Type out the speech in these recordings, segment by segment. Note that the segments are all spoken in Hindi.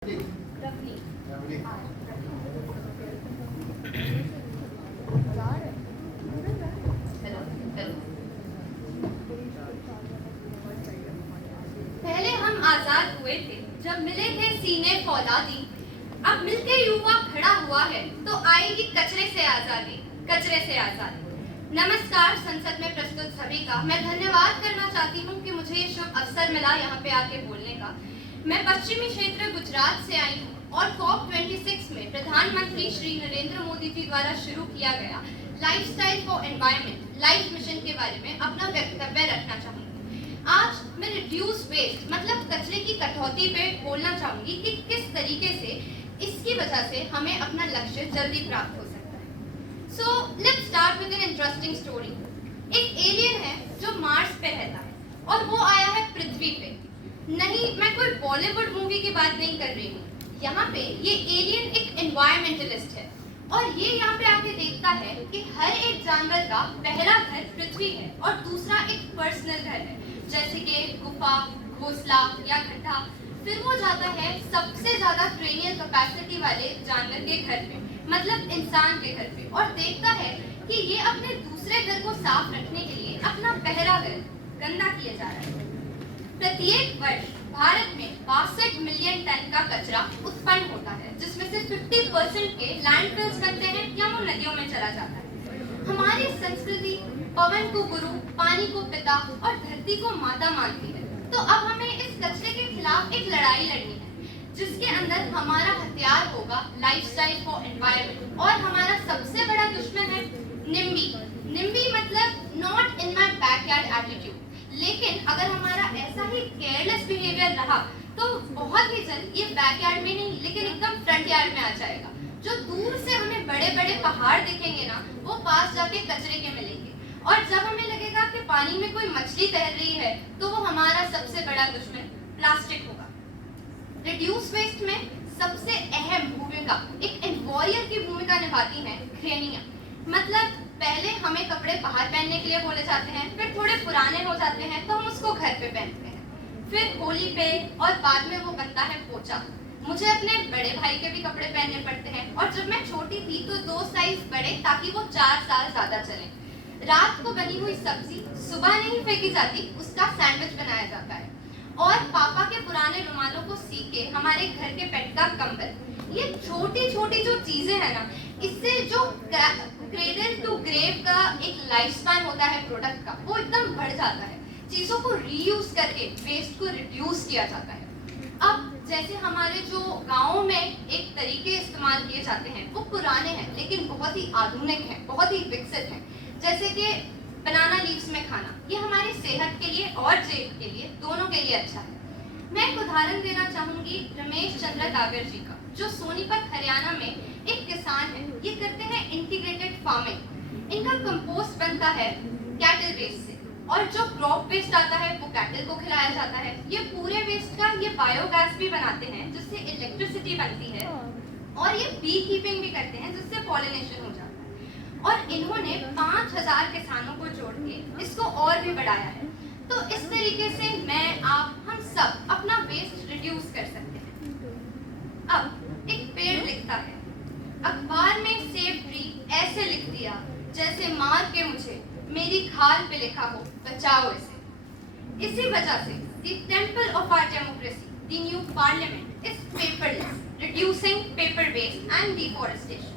पहले हम आजाद हुए थे जब मिले थे सीने फौलादी। अब मिलके युवा खड़ा हुआ है तो आएगी कचरे से आजादी, कचरे से आजादी। नमस्कार, संसद में प्रस्तुत सभी का मैं धन्यवाद करना चाहती हूँ कि मुझे ये शुभ अवसर मिला यहाँ पे आके बोलने का। मैं पश्चिमी क्षेत्र गुजरात से आई हूँ और COP26 में प्रधानमंत्री श्री नरेंद्र मोदी जी द्वारा शुरू किया गया lifestyle for environment life mission के बारे में अपना वक्तव्य रखना चाहूंगी। आज मैं रिड्यूस वेस्ट मतलब कचरे की कटौती पे बोलना चाहूंगी कि किस तरीके से इसकी वजह से हमें अपना लक्ष्य जल्दी प्राप्त हो सकता है। So let's start with an interesting story. एक एलियन है जो मार्स पे रहता है और वो आया है पृथ्वी पे। नहीं, मैं कोई बॉलीवुड मूवी की बात नहीं कर रही हूँ। यहाँ पे ये एलियन एक एनवायरमेंटलिस्ट है और ये यहाँ पे आके देखता है कि हर एक जानवर का पहला घर पृथ्वी है और दूसरा एक पर्सनल घर है, जैसे कि गुफा, घोंसला या गड्ढा। फिर वो जाता है सबसे ज्यादा क्रेनियल कैपेसिटी वाले जानवर के घर पे, मतलब इंसान के घर पे, और देखता है कि ये अपने दूसरे घर को साफ रखने के लिए अपना पहला घर गंदा किया जा रहा है। प्रत्येक वर्ष भारत में 62 मिलियन टन का कचरा उत्पन्न होता है, जिसमें से 50% के लैंडफिल्स बनते हैं या वो नदियों में चला जाता है। हमारी संस्कृति पवन को गुरु, पानी को पिता और धरती को माता मानती है। तो अब हमें इस कचरे के खिलाफ एक लड़ाई लड़नी है, जिसके अंदर हमारा हथियार होगा लाइफस्टाइल फॉर एनवायरनमेंट और हमारा सबसे बड़ा दुश्मन है निम्बी। निम्बी मतलब not in my backyard attitude. लेकिन अगर हमारा ऐसा ही केयरलेस बिहेवियर रहा तो बहुत ही जल्द ये बैकयार्ड में नहीं लेकिन एकदम फ्रंट यार्ड में आ जाएगा। जो दूर से हमें बड़े बड़े पहाड़ दिखेंगे ना, वो पास जाके कचरे के मिलेंगे, और जब हमें लगेगा कि पानी में कोई मछली तैर रही है तो वो हमारा सबसे बड़ा दुश्मन प्लास्टिक होगा। रिड्यूस वेस्ट में सबसे अहम भूमिका एक एनवॉयर की भूमिका निभाती है घ्रेनियां। मतलब पहले हमें कपड़े बाहर पहनने के लिए बोले जाते हैं, फिर थोड़े पुराने हो जाते हैं तो हम उसको घर पे पहनते हैं, फिर होली पे, और बाद में वो बनता है पोचा। मुझे अपने बड़े भाई के भी कपड़े पहनने पड़ते हैं, और जब मैं छोटी थी तो 2 साइज बड़े ताकि वो 4 साल ज्यादा चले। रात को बनी हुई सब्जी सुबह नहीं फेंकी जाती, उसका सैंडविच बनाया जाता है। और पापा के पुराने रुमालों को सीख के हमारे घर के पेट का कंबल। ये छोटी छोटी जो चीजें हैं ना, इससे जो क्रेडल टू ग्रेव का एक लाइफ स्पैन होता है प्रोडक्ट का, वो एकदम बढ़ जाता है। चीजों को रीयूज करके वेस्ट को रिड्यूस किया जाता है। अब जैसे हमारे जो गाँव में एक तरीके इस्तेमाल किए जाते हैं वो पुराने हैं लेकिन बहुत ही आधुनिक हैं, बहुत ही विकसित हैं। जैसे कि बनाना लीव्स में खाना, ये हमारी सेहत के लिए और जेब के लिए, दोनों के लिए अच्छा है। मैं एक उदाहरण देना चाहूंगी रमेश चंद्र दागर जी का, जो सोनीपत हरियाणा में एक किसान है। ये करते हैं इंटीग्रेटेड फार्मिंग। इनका कंपोस्ट बनता है कैटल वेस्ट से, और जो क्रॉप वेस्ट आता है वो कैटल को खिलाया जाता है। ये पूरे वेस्ट का ये बायोगैस भी बनाते हैं जिससे इलेक्ट्रिसिटी बनती है, और ये बी कीपिंग भी करते हैं जिससे पॉलिनेशन हो जाता है। और इन्होंने 5000 किसानों को जोड़ के इसको और भी बढ़ाया है। तो इस तरीके से मैं, आप, हम सब अपना वेस्ट रिड्यूस कर सकते हैं। अब एक पेड़ लिखता है, अखबार में सेव ट्री ऐसे लिख दिया जैसे मार के मुझे मेरी खाल पे लिखा हो बचाओ इसे। इसी वजह से the temple of our democracy, the new parliament is paperless, reducing paper waste and deforestation.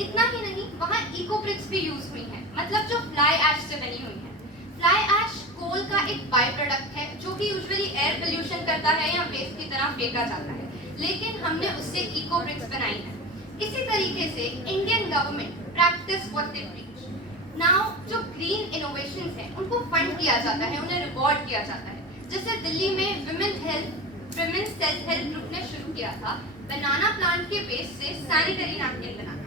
इतना ही नहीं, वहाँ इको ब्रिक्स भी यूज हुई हैं, मतलब जो फ्लाई ऐश से बनी हुई हैं। फ्लाई ऐश कोल का एक बाय प्रोडक्ट है जो कि यूजुअली एयर पोल्यूशन करता है या वेस्ट की तरह फेंका जाता है, लेकिन हमने उससे इको ब्रिक्स बनाई है। इसी तरीके से Indian government practice what they preach. Now जो ग्रीन इनोवेशंस हैं उनको फंड किया जाता है, उन्हें रिवॉर्ड किया जाता है। जैसे दिल्ली में विमेन सेल्फ हेल्प ग्रुप ने शुरू किया था बनाना प्लांट के वेस्ट से सैनिटरी नैपकिन बनाना।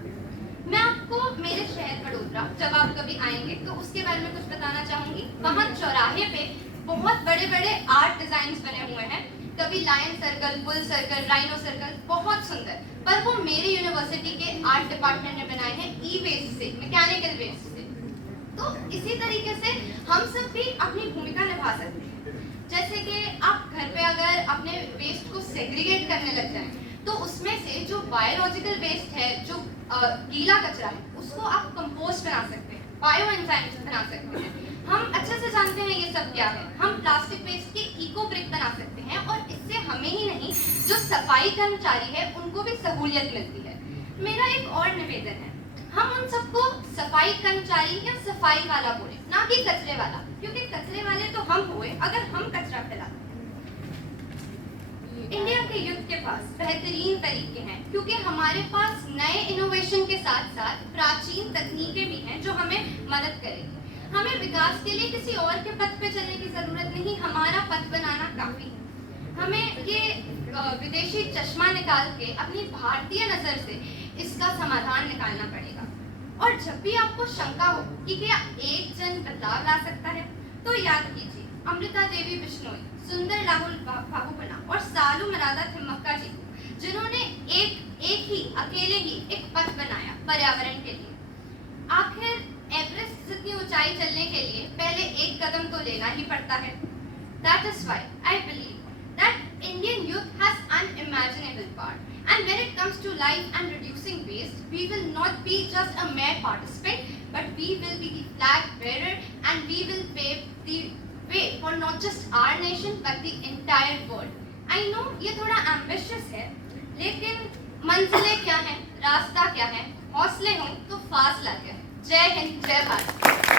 मैं आपको मेरे शहर वडोदरा, जब आप कभी आएंगे तो उसके बारे में कुछ बताना चाहूंगी। वहाँ चौराहे पे बहुत बड़े बड़े आर्ट डिजाइन बने हुए हैं, कभी lion circle, bull circle, rhino circle, बहुत सुंदर। पर वो मेरे यूनिवर्सिटी के आर्ट डिपार्टमेंट ने बनाए हैं ई वेस्ट से, मैकेनिकल वेस्ट से। तो इसी तरीके से हम सब भी अपनी भूमिका निभा सकते हैं। जैसे कि आप घर पे अगर अपने वेस्ट को सेग्रीगेट करने लग जाएं, तो उसमें से जो बायोलॉजिकल वेस्ट है, जो गीला कचरा है, उसको आप कंपोस्ट बना सकते हैं, बायो एंजाइम्स बना सकते हैं। हम अच्छे से जानते हैं ये सब क्या है। हम प्लास्टिक वेस्ट के इको ब्रिक बना सकते हैं और इससे हमें ही नहीं, जो सफाई कर्मचारी है उनको भी सहूलियत मिलती है। मेरा एक और निवेदन है, हम उन सबको सफाई कर्मचारी या सफाई वाला बोले, ना कि कचरे वाला, क्योंकि कचरे वाले तो हम हुए अगर हम कचरा फैलाते हैं। इंडिया के यूथ के पास बेहतरीन तरीके हैं, क्योंकि हमारे पास नए इनोवेशन के साथ साथ प्राचीन तकनीकें भी हैं जो हमें मदद करेगी। हमें विकास के लिए किसी और के पथ पे चलने की जरूरत नहीं, हमारा पथ बनाना काफी है। हमें ये विदेशी चश्मा निकाल के अपनी भारतीय नजर से इसका समाधान निकालना पड़ेगा। और जब भी आपको शंका हो कि क्या एक जन बदलाव ला सकता है, तो याद कीजिए अमृता देवी बिश्नोई, सुंदर राहुल बाबूपना और सालू मरादा थिम्मक्का जी को, जिन्होंने एक ही अकेले ही एक पथ बनाया पर्यावरण के लिए। आखिर एवरेस्ट जितनी ऊंचाई चलने के लिए पहले एक कदम तो लेना ही पड़ता है। That is why I believe that Indian youth has unimaginable power. And when it comes to life and reducing waste, we will not be just a mere participant, but we will be the flag bearer and we will pave the way for not just our nation but the entire world. I know ये थोड़ा ambitious है, लेकिन मंजिलें क्या हैं, रास्ता क्या है, हौसले हों तो फासला क्या है। जय हिंद, जय भारत।